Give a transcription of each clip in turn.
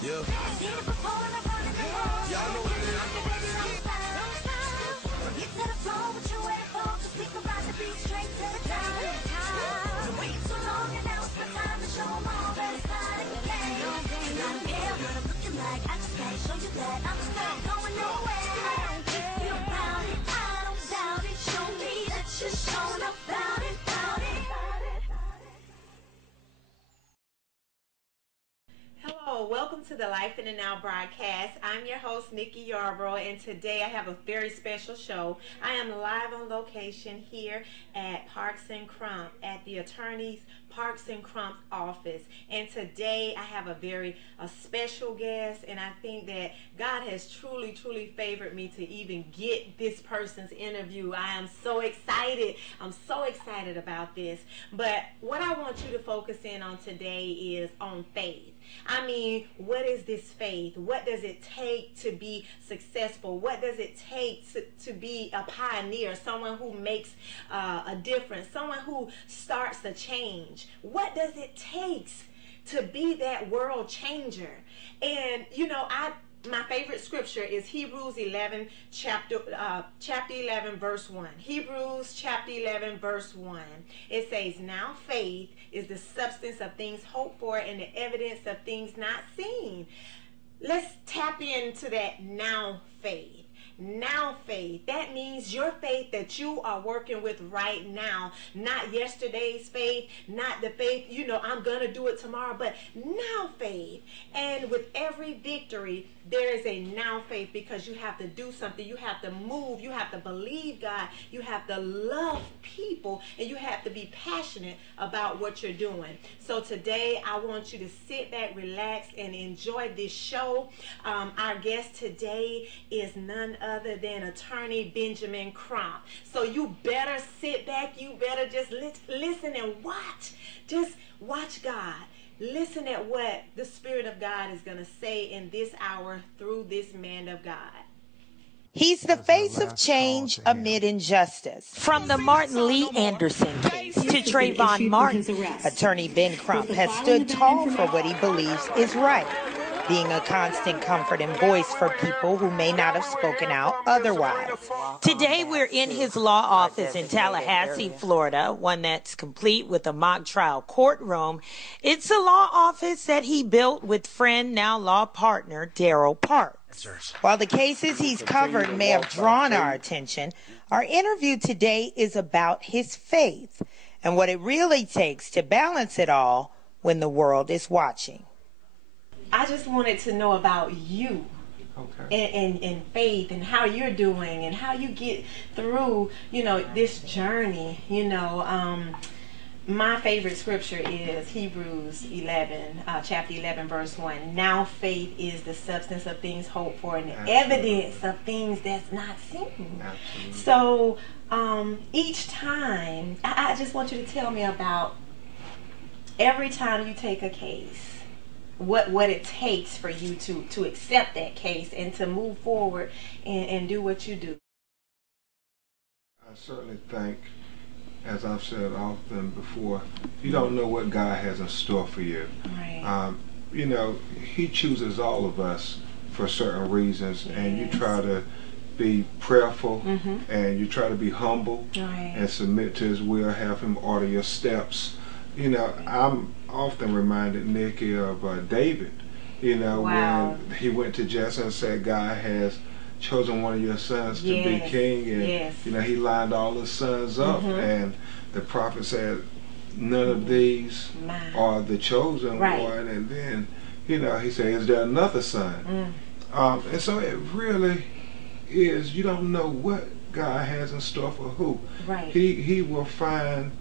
Yeah. Y'all know what it is. Get to the floor, what you waiting for? 'Cause we can ride the beat straight to the top. Been waiting so long, and now it's the time to show 'em all that it's not in the game. And I don't care what I'm looking like, I just gotta show you that I'm not going nowhere. Feel about it, I don't doubt it. Show me that you're showing about it, about it. Hello, welcome to the Life in the Now broadcast. I'm your host, Nicky Yarborough, and today I have a very special show. I am live on location here at Parks and Crump, at the attorney's Parks and Crump office. And today I have a special guest, and I think that God has truly favored me to even get this person's interview. I am so excited. I'm so excited about this. But what I want you to focus in on today is on faith. I mean, what is this faith? What does it take to be successful? What does it take to be a pioneer, someone who makes a difference, someone who starts a change? What does it take to be that world changer? And, you know, my favorite scripture is Hebrews 11, chapter 11, verse 1. Hebrews chapter 11, verse 1. It says, now faith is the substance of things hoped for and the evidence of things not seen. Let's tap into that now faith. Now faith. That means your faith that you are working with right now. Not yesterday's faith, not the faith, you know, I'm going to do it tomorrow, but now faith. And with every victory, there is a now faith, because you have to do something. You have to move. You have to believe God. You have to love people, and you have to be passionate about what you're doing. So today, I want you to sit back, relax, and enjoy this show. Our guest today is none other than attorney Benjamin Crump. So you better sit back. You better just listen and watch. Just watch God. Listen at what the Spirit of God is going to say in this hour through this man of God. He's the face of change amid injustice. From the Martin Lee Anderson case to Trayvon Martin, attorney Ben Crump has stood tall for what he believes is right, being a constant comfort and voice for people who may not have spoken out otherwise. Today, we're in his law office in Tallahassee, Florida, one that's complete with a mock trial courtroom. It's a law office that he built with friend, now law partner, Daryl Parks. While the cases he's covered may have drawn our attention, our interview today is about his faith and what it really takes to balance it all when the world is watching. I just wanted to know about you. Okay. And faith, and how you're doing, and how you get through, you know, this journey. You know, my favorite scripture is Hebrews 11, chapter 11, verse 1. Now faith is the substance of things hoped for and the evidence of things that's not seen. Absolutely. So each time, I just want you to tell me about every time you take a case, what it takes for you to accept that case and to move forward and do what you do. I certainly think, as I've said often before, you don't know what God has in store for you. Right. You know, He chooses all of us for certain reasons, yes. And you try to be prayerful, mm-hmm. and you try to be humble, right. And submit to His will, have Him order your steps. You know, I'm often reminded, Nicky, of David, you know, wow. When he went to Jesse and said, God has chosen one of your sons, yes. to be king, and, yes. you know, he lined all his sons up, mm-hmm. and the prophet said, none of these are the chosen right. one, and then, you know, he said, is there another son? And so it really is, you don't know what God has in store for who. Right. He will find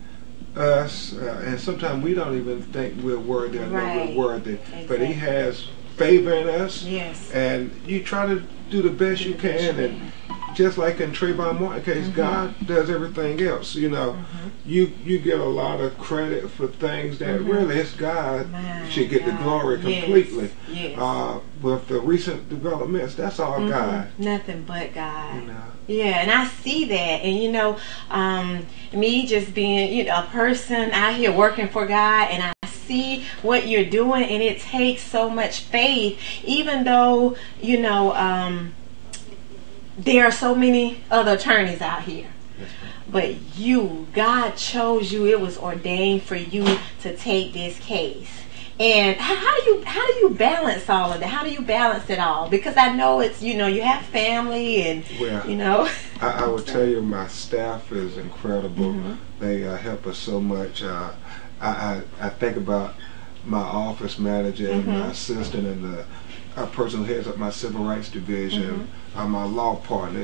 us, and sometimes we don't even think we're worthy or right. know we're worthy, exactly. But He has favor in us, yes. And you try to do the best you can, and just like in Trayvon Martin case, mm-hmm. God does everything else. You know, mm-hmm. you get a lot of credit for things that mm-hmm. really it's God should get the glory completely. Yes. Yes. With the recent developments, that's all mm-hmm. God. Nothing but God. You know. Yeah, and I see that, and you know, me just being, you know, a person out here working for God, and I see what you're doing, and it takes so much faith, even though, you know, there are so many other attorneys out here. But God chose you. It was ordained for you to take this case. And how do you balance all of that? How do you balance it all? Because I know it's, you know, you have family and, well, you know. I would tell you my staff is incredible. They help us so much. I think about my office manager and my assistant and the person who heads up my civil rights division, my law partner.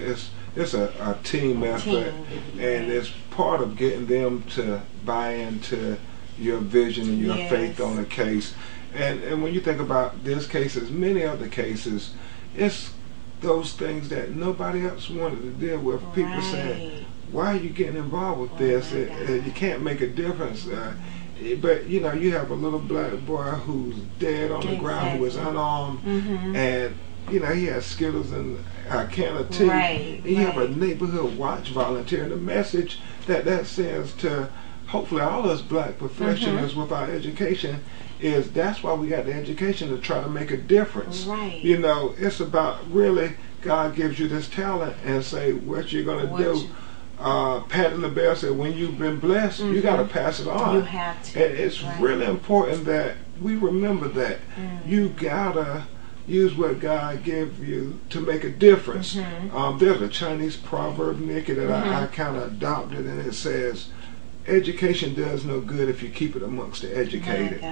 It's a team effort, and it's part of getting them to buy into your vision and your faith on a case. And when you think about this case, as many other cases, it's those things that nobody else wanted to deal with. People saying, why are you getting involved with this? You can't make a difference. But, you know, you have a little black boy who's dead on the ground, who is unarmed, and, you know, he has Skittles and a can of tea. And you have a neighborhood watch volunteer, and the message that sends to hopefully all us black professionals with our education is that's why we got the education, to try to make a difference. You know, it's about really, God gives you this talent and say what you're going to do. Patting the bell said, when you've been blessed, you got to pass it on. You have to. And it's really important that we remember that. You got to use what God gave you to make a difference. There's a Chinese proverb, Nikki, that I kind of adopted, and it says, education does no good if you keep it amongst the educated.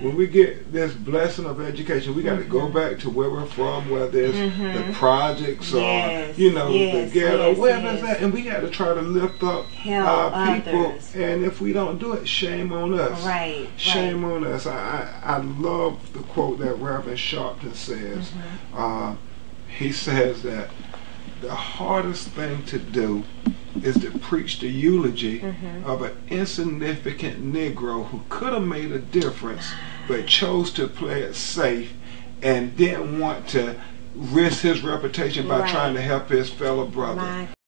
When we get this blessing of education, we got to go back to where we're from, whether it's the projects or, you know, the ghetto, wherever it's at, and we got to try to lift up our people. And if we don't do it, shame on us. Shame on us. I love the quote that Reverend Sharpton says. He says that the hardest thing to do is to preach the eulogy of an insignificant Negro who could have made a difference but chose to play it safe and didn't want to risk his reputation by trying to help his fellow brother.